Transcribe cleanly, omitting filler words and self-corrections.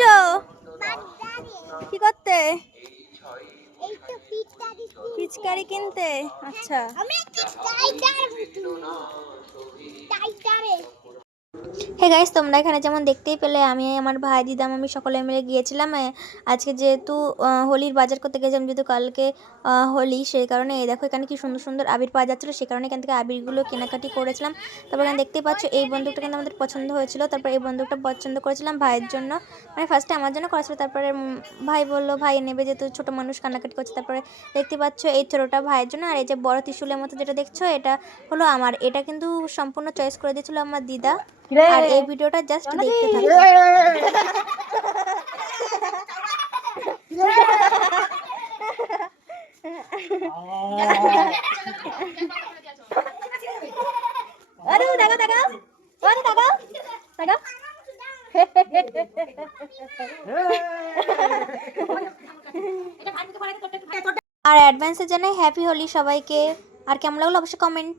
চো কি করতে? পিচকারি কিনতে। আচ্ছা হে গাইস, তোমরা এখানে যেমন দেখতেই পেলে আমি আমার ভাই দিদা আমি সকলে মিলে গিয়েছিলাম আজকে যেহেতু হোলির বাজার করতে গেছিলাম, যেহেতু কালকে হোলি, সেই কারণে এই দেখো এখানে কি সুন্দর সুন্দর আবির পাওয়া যাচ্ছিলো, সেই কারণে এখান থেকে আবিরগুলো কেনাকাটি করেছিলাম। তারপর এখানে দেখতেই পাচ্ছ এই বন্দুকটা কিন্তু আমাদের পছন্দ হয়েছিল, তারপর এই বন্দুকটা পছন্দ করেছিলাম ভাইয়ের জন্য, মানে ফার্স্টে আমার জন্য করেছিল, তারপরে ভাই বললো ভাই নেবে, যেহেতু ছোটো মানুষ কান্নাকাটি করছে। তারপরে দেখতে পাচ্ছ এই ছোটোটা ভাইয়ের জন্য, আর এই যে বড় ত্রিশূলের মতো যেটা দেখছো এটা হলো আমার। এটা কিন্তু সম্পূর্ণ চয়েস করে দিয়েছিল আমার দিদা। আর এই ভিডিওটা জাস্ট দেখতে থাকো। আরে দেখো দেখো, আরে দেখো দেখো। আর অ্যাডভান্সে জানাই হ্যাপি হোলি সবাইকে। আর কেমন লাগলো অবশ্যই কমেন্ট।